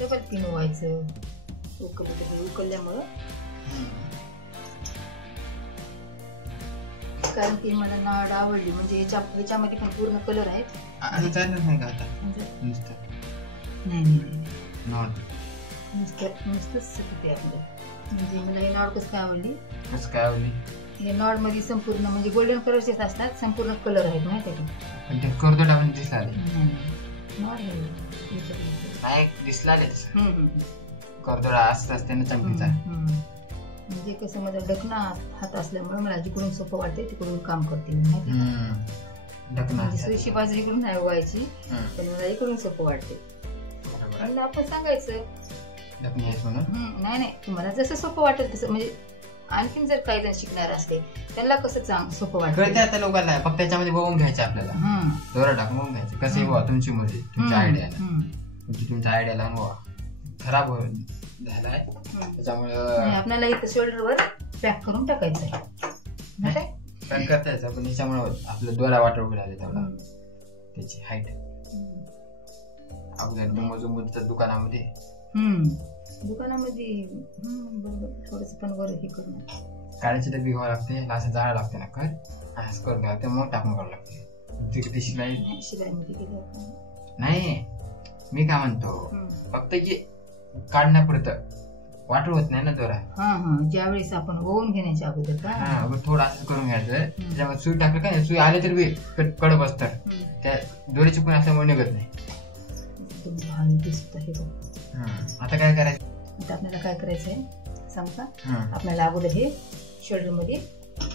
डबल पिन व्हायचं. उकलल्यामुळं कारण की मला नाड आवडली. म्हणजे याच्यामध्ये पण पूर्ण कलर आहेत. असं चालत नाही का आता? नुसतं नाही नॉड नुसतंच सुटते आपलं. म्हणजे मला हे नॉड कसं काय आवडली. कसं काय आवडली? हे नॉड मध्ये संपूर्ण म्हणजे गोल्डन कलरचेच असतात. संपूर्ण कलर आहेत माहिती आहे का? पण ते कर्दोड आपण दिसला नॉड नाही दिसला कर्दोडा असत असते ना चमकीचा. म्हणजे कसं माझा डकना हात असल्यामुळे मला जिकडून सोपं वाटते तिकडून काम करते. म्हणजे सुशी बाजू इकडून नाही व्हायची, पण मला इकडून सोपं वाटते. आणि आपण सांगायचं नाही तुम्हाला जसं सोपं वाटेल तसं. म्हणजे आणखीन जर काही जण शिकणार असते त्यांना कसं सोपं वाटतं आता लोकांना फक्त त्याच्यामध्ये वळून घ्यायचं. आपल्याला दोरा टाकून वळून घ्यायचं. कसं व्हा तुमची मर्जी, तुमच्या आयडियाला आयडियाला खराब झालाय त्याच्यामुळे आपल्याला इथं शोल्डरवर पॅक करून टाकायचं आहे. पॅक करता यायचं, पण याच्यामुळे आपलं दोरा वाटर उभे राहिले तेवढा त्याची हाईट. अगोदर मजूमच्या दुकानामध्ये बरोबर थोडस पण वर हे करून काळ्याची डबी घ्यावं लागते. असं जाळं लागते ना कर असं करून घ्यावं लागते. मग टाकून करावं लागते. किती शिलाईमध्ये गेले नाही. मी काय म्हणतो फक्त की काढण्यापुरतं वाटर होत नाही ना दोरा. ज्यावेळेस आपण ओवून घेण्याच्या अगोदर का थोडं असं करून घ्यायचं. त्याच्यामध्ये सुई टाकलं काय सुई आले तरी बी कडक बसतात. त्या दोऱ्याची पण असल्यामुळे निघत नाही. आता काय करायचं? आता आपल्याला काय करायचंय सांग का? आपल्याला अगोदर हे शोल्डर मध्ये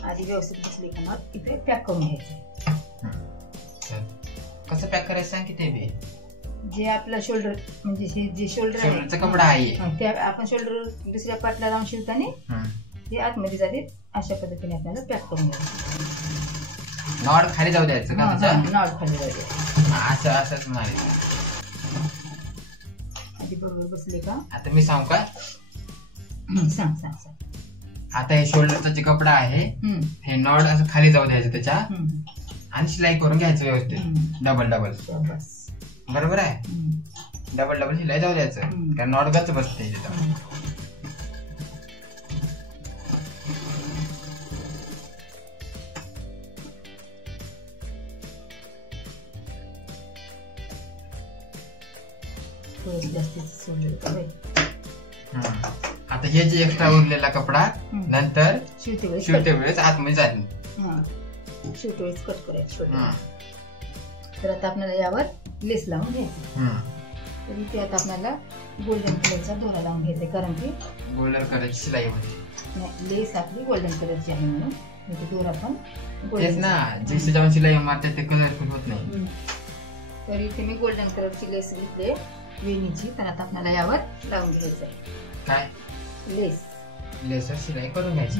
आधी व्यवस्थित बसले का इथे पॅक करून घ्यायचंय. कसं पॅक करायचं सांग की? ते बी जे आपलं शोल्डर म्हणजे जे शोल्डर कपडा आहे त्या आपण शोल्डर दुसऱ्या पार्टला लावून शिवताना ते आतमध्ये जाते. अशा पद्धतीने आपल्याला पॅक करून घ्यायचं. नॉड खाली जाऊ द्यायचं का? नॉड खाली जाऊ द्यायचं. असंच म्हणाले. आधी बरोबर बसले का? आता मी सांगू का? सांग. आता हे शोल्डरचा जे कपडा आहे हे नॉड असं खाली जाऊ द्यायचं त्याच्या आणि शिलाई करून घ्यायचं व्यवस्थित. डबल बरोबर आहे. डबल शिलाई जाऊ द्यायचं कारण नॉट गच बसते. आता हे जे एक्स्ट्रा उरलेला कपडा नंतर शिवते वेळेस आतमध्ये जाईल. शिवते वेळेस कट करायचं. तर आता आपल्याला यावर लेस लावून घ्यायचं. तर इथे आता आपल्याला गोल्डन कलरचा दोरा लावून घ्यायचा कारण की गोल्डन कलरची शिलाई होती. लेस आपली गोल्डन कलरची आहे म्हणून इथे दोरा पण तेच ना. जे जेव्हा शिलाई मारतात ते कलरफुल होत नाही. तर इथे मी गोल्डन कलरची लेस घेतली वेणीची. तर आता आपल्याला यावर लावून घ्यायचं आहे. काय? लेसवर शिलाई करून घ्यायची.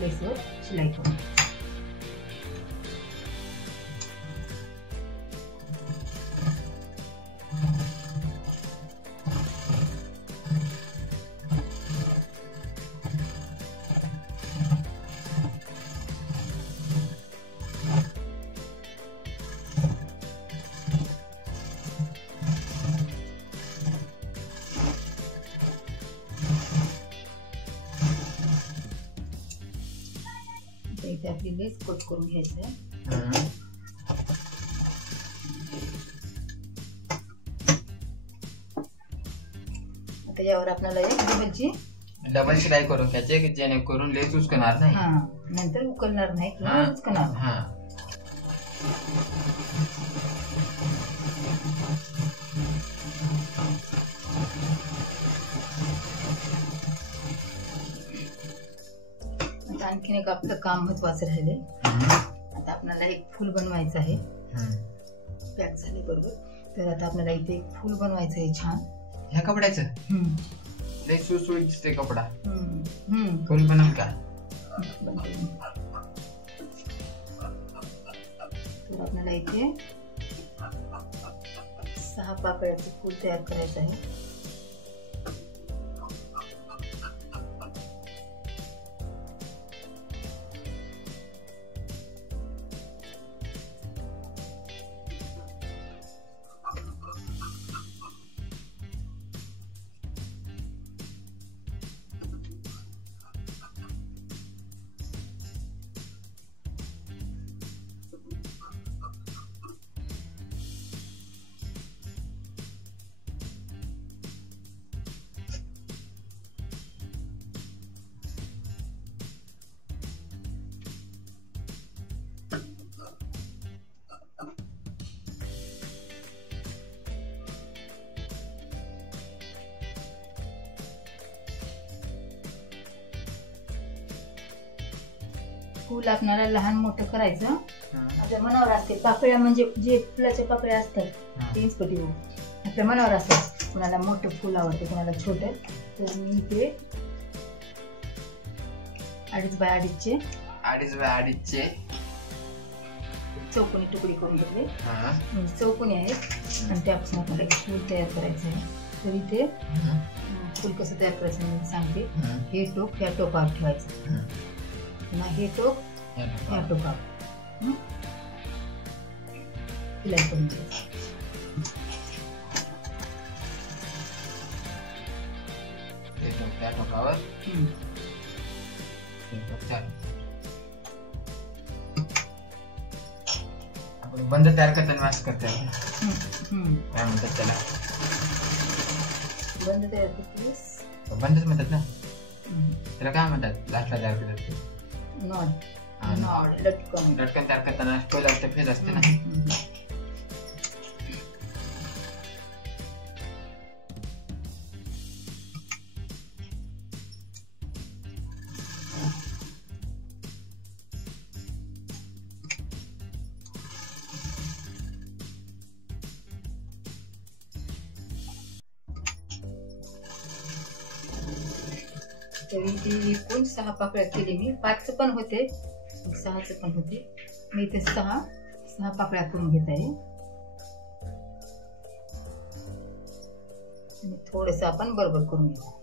लेसवर शिलाई करून इथे आपली लेस कट करून घ्यायचं आहे. आता यावर आपल्याला एक डबलची डबल शिलाई करून घ्यायचे की जेणेकरून लेस उचकणार नाही. हा नंतर उकलणार नाही किंवा हा. उचकणार नाही. हा आता आणखीन एक आपलं काम महत्वाचं राहिले. आता आपल्याला एक फूल बनवायचं आहे. पॅक झाले बरोबर. तर आता आपल्याला इथे एक फूल बनवायचं आहे छान. ह्या कपड्याचं हम्म. लय सुसुळीत दिसते कपडा. हम्म. हम्म. फुल बनवून का? तर आपल्याला इथे 6 पाकळ्याचं फूल तयार करायचं आहे. फूल आपल्याला लहान मोठं करायचं आपल्या मनावर असते. पाकळ्या म्हणजे जे फुलाच्या पाकळ्या असतात तेच पटी आपल्या मनावर असतात. कुणाला मोठं फुल आवडतं कुणाला छोटं. तर मी ते 2.5 बाय 2.5 चौकोनी तुकडे करून घेतले. म्हणजे चौकोनी आहेत आणि त्यापासून आपल्याला एक फूल तयार करायचं आहे. तर इथे फूल कसं तयार करायचं मी सांगते. हे टोक ह्या टोकावर ठेवायचं. पुन्हा हे टोक ह्या टोकावर शिलाई करून घ्यायचं. त्या टोकावर आपण बंद तयार करताना असं करता काय म्हणतात त्याला? बंद तयार करतेस बंदच म्हणतात ना त्याला. काय म्हणतात लास्टला तयार करतात? नॉड लटकन तयार करताना पहिला फेज असते ना. तरी ती एकूण 6 पाकळ्या केली मी. 5 पण होते 6 पण होते. मी इथे 6 पाकळ्या करून घेत आहे. आणि थोडस आपण बरोबर करून घेऊ.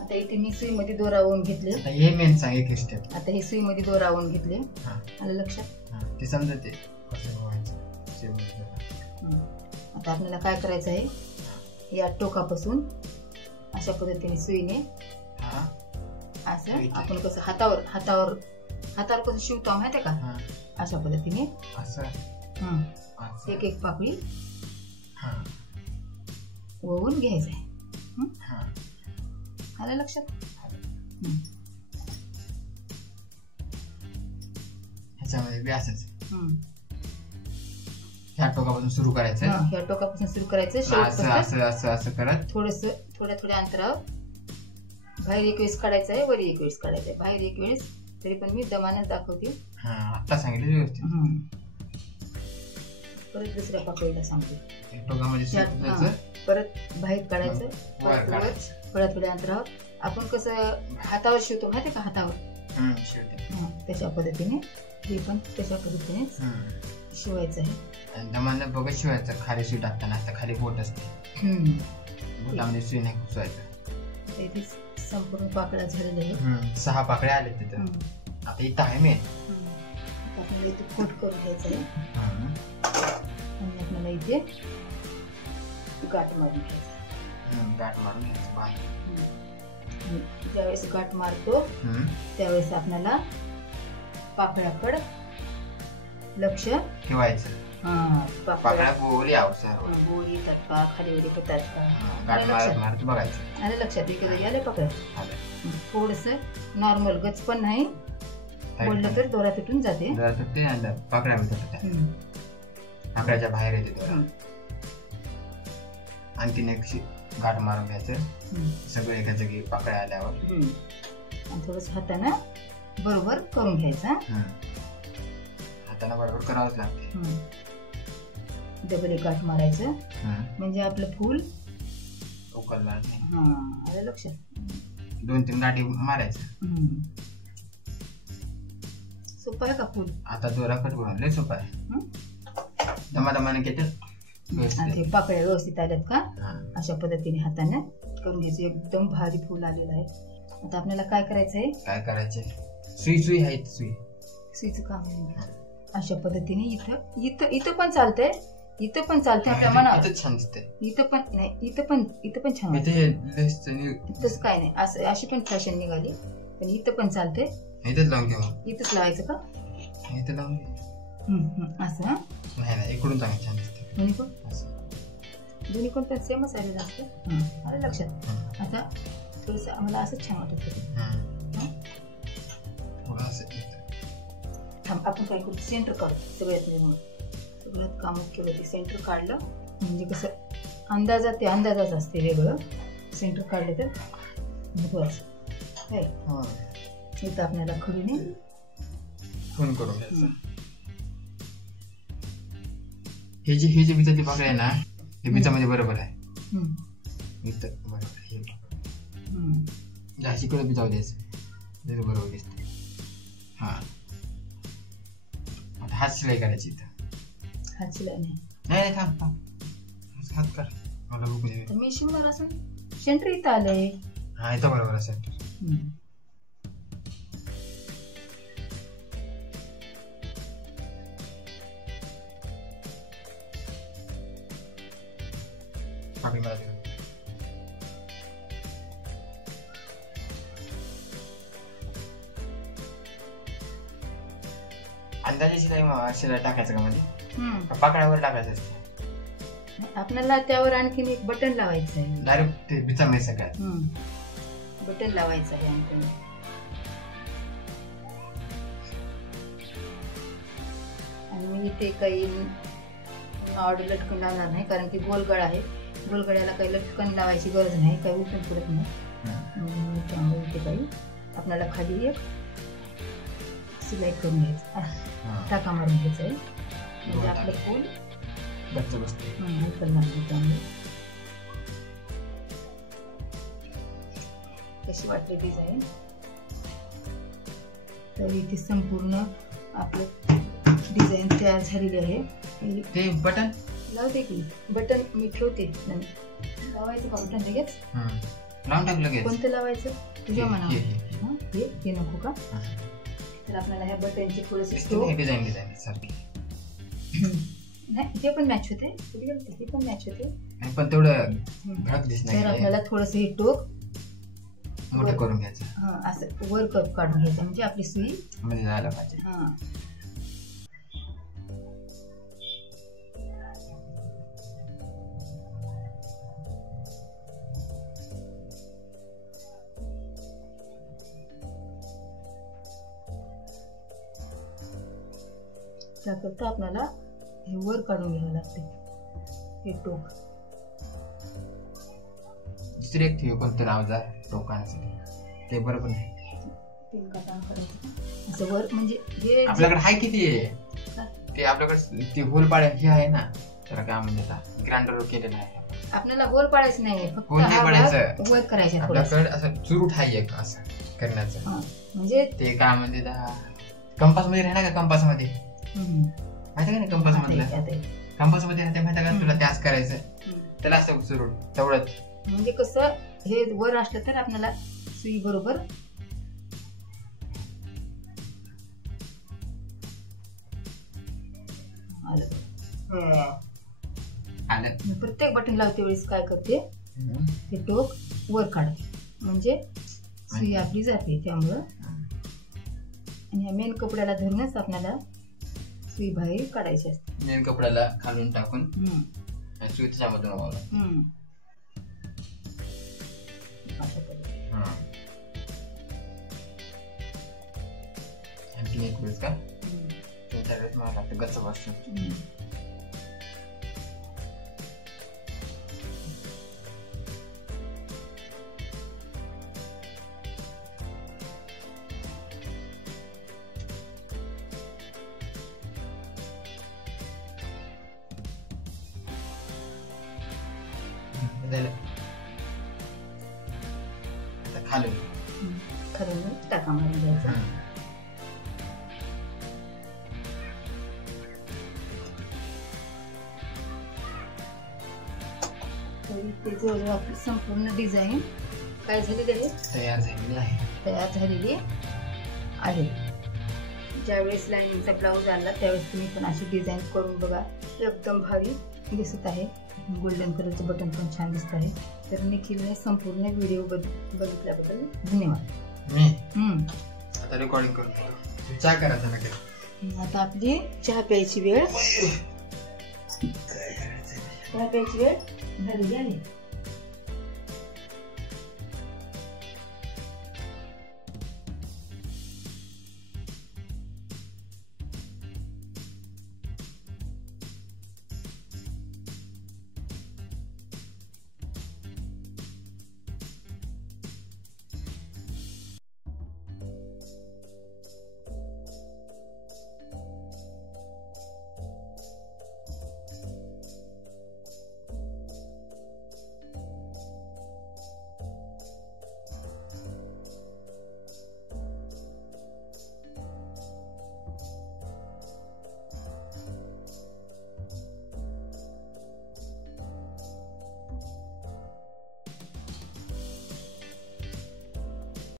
आता इथे मी सुईमध्ये दोरा ओवून घेतले. हे मेन सांग एक स्टेप. आता हे सुईमध्ये दोरा ओवून घेतले. आलं लक्षात? ते समजते. आता आपल्याला काय करायचं आहे. या टोकापासून अशा पद्धतीने सुईने असं आपण कसं हातावर कसं शिवतो माहिती आहे का? अशा पद्धतीने असं एक पाकळी ओवून घ्यायचं आहे. आलं लक्षात? ह्याच्यामध्ये बी असंच ह्या टोकापासून सुरू करायचं. ह्या टोकापासून सुरू करायचं. असं करत थोड्या अंतरावर बाहेर 1 वेळेस काढायचं आहे, वर 1 वेळेस काढायचं आहे. बाहेर 1 वेळेस. तरी पण मी दमानच दाखवते. आता सांगितलं व्यवस्थित. परत दुसऱ्या पाकळीला सांगते. टोकामध्ये परत बाहेर काढायचं. थोड्या अंतरावर आपण कसं हातावर शिवतो माहिती का? हातावर तशा पद्धतीने हे पण तशा पद्धतीने शिवायचं आहे. दमानं बघत शिवायचं. खाली सुई टाकताना आता खाली बोट असते. बोटामध्ये सुई नाही घुसवायचं. इथे संपूर्ण पाकळ्या झालेल्या आहेत. 6 पाकळ्या आले तिथं. आता इथं आहे मेन. आपल्याला इथे कोट करून घ्यायचं आहे. आणि आपल्याला इथे गाठ मारून घ्यायचं. गाठ मारून घ्यायचं. ज्यावेळेस गाठ मारतो त्यावेळेस आपल्याला पाकळ्याकडे लक्ष ठेवायचं. हा पाकळ्या गोल यावं सर्व. गोळी येतात का खाली वरी होतात का गाठ आलं मारत लक्षात? मारत बघायचं. आलं लक्षात इकडे आले पकड आलं. थोडस नॉर्मल गच पण नाही बोललं तर दोरा तुटून जाते. जरा तुटते आणि पाकळ्या भेटतात. हम्म. पाकळ्याच्या बाहेर येते दोरा. हम्म. आणखीन एक गाठ मारून घ्यायचं. हम्म. सगळं एका जागी पाकळ्या आल्यावर. हम्म. आणि थोडस हातानं बरोबर करून घ्यायचा. हाताने बरोबर करावंच लागते. डबल एक गाठ मारायचं म्हणजे आपलं फूल उकलणार नाही. हा आलं लक्षात. 2-3 गाठी मारायचं. सोपं आहे का फूल? आता दोरा कट करून लय सोपं आहे. दमादमाने घेते. आणि ते पाकळ्या व्यवस्थित आल्यात का हा. अशा पद्धतीने हाताने करून घ्यायचं. एकदम भारी फूल आलेलं आहे. आता आपल्याला काय करायचंय? काय करायचे? सुई आहे सुई. सुईचं काम आहे. अशा पद्धतीने इथं इथं इथं पण चालतंय. इथं पण चालतंय आपल्या मनावर. इथंच छान दिसते. इथं पण नाही इथं पण छान वाटतं. इथंच काय नाही असं अशी पण फॅशन निघाली पण इथं पण चालतंय. इथंच लावून घेऊ. इथंच लावायचं का? इथं लावून घे. असं हा नाही इकडून चांगलं छान दिसते. दोन्ही पण सेमच आलेलं असतं. आलं लक्षात. आता थोडंसं आम्हाला असंच छान वाटत होतं. थांब आपण काय करू सेंटर काढू. सगळ्यात कामात केलं ते सेंटर काढलं म्हणजे कसं अंदाजात असते वेगळं. सेंटर काढले तर महत्वाचं इथं आपल्याला खडूने फोन करून घ्यायचं. हे जे बिचाची पाकळी आहे ना हे बिचामध्ये बरोबर आहे. इथं बरोबर हे जास्त कडे बिचाव द्यायचं बरोबर दिसते. हा आता हात शिलाई करायची. इथं हात शिलाई नाही थांब हात कर मला बघू दे. मी शिवणार असं सेंटर इथं आलंय. हा इथं बरोबर आहे सेंटर. पाकळी मला दे. अंदाजे शिलाई टाकायचं का मध्ये पाकळ्यावर टाकायचं असतं. आपल्याला त्यावर आणखीन एक बटन लावायचं आहे. डायरेक्ट ते बिचामध्ये सगळ्यात बटन लावायचं आहे आणखीन. आणि मी इथे काही ऑर्डर लटकन लावणार नाही कारण की गोलगळा आहे. गोलगळ्याला काही लटकन लावायची गरज नाही. काही उठून पडत नाही. त्यामुळे इथे काही आपल्याला खाली एक सिलाई करून घ्यायचं. टाका मारून घ्यायचं आहे म्हणजे आपलं फूल बसते. त्यामुळे कशी वाटली डिझाईन. तर इथे संपूर्ण आपलं डिझाईन तयार झालेली आहे. ते बटन लावते की बटन मी ठेवते. लावायचं का बटन लगेच लावून टाक लगेच. कोणतं लावायचं तुझ्या मनावर. हे नको का? तर आपल्याला ह्या बटनचे थोडेसे डिझाईन सारखी नाही ते पण मॅच होते. ते पण मॅच होते पण तेवढं भडक दिसणार. तर आपल्याला थोडस हे टोक मोठं करून घ्यायचं. असं वर कप काढून घ्यायचं म्हणजे आपली सुई म्हणजे जायला पाहिजे. त्याकरता आपल्याला हे वर काढून घ्यावं लागते. हे टोक दुसरी एक ठेव कोणतं अवजार टोकासाठी ते बरोबर नाही. असं वर म्हणजे हे आपल्याकडे हाय किती आहे ते आपल्याकडे ते होल पाड्या हे आहे ना तर काय म्हणजे ग्राइंडर केलेलं आहे. आपल्याला होल पाडायचं नाही फक्त वर करायचं. आपल्याकडे असं चुरूट आहे एक असं करण्याचं म्हणजे ते काय म्हणजे कंपास मध्ये राहणार का? कंपास मध्ये माहिती का नाही? कंपास मधलं कंपास मध्ये राहते माहिती का तुला? त्याच करायचं त्याला असं चुरूट तेवढंच. म्हणजे कसं हे वर असलं तर आपल्याला सुई बरोबर आलं. प्रत्येक बटन लावते वेळेस काय करते ते टोक वर काढते म्हणजे सुई आपली जाते. त्यामुळं आणि ह्या मेन कपड्याला धरूनच आपल्याला सुई बाहेर काढायची असते. मेन कपड्याला खालून टाकून हम्म. सुई त्याच्यामधून वावरा. हम्म. अशा पद्धतीने. आणखी एक वेळेस का हम्म. 3-4 वेळेस मला लागतं गच्च बसतं. हम्म. झालं. आता खालून खालून टाका मारून द्यायचा. तरी ते जवळजवळ आपली संपूर्ण डिझाईन काय झालेली आहे, तयार झालेली आहे. तयार झालेली आहे. ज्यावेळेस लाईनिंगचा ब्लाऊज आणला त्यावेळेस तुम्ही पण अशी डिझाईन करून बघा, एकदम भारी दिसत आहे. गोल्डन कलरचं बटन पण छान दिसत आहे. तर निखिलने संपूर्ण व्हिडिओ बघितल्याबद्दल धन्यवाद. मी आता रेकॉर्डिंग करतो. चहा करायचा ना. आता आपली चहा प्यायची वेळ झालेली आहे.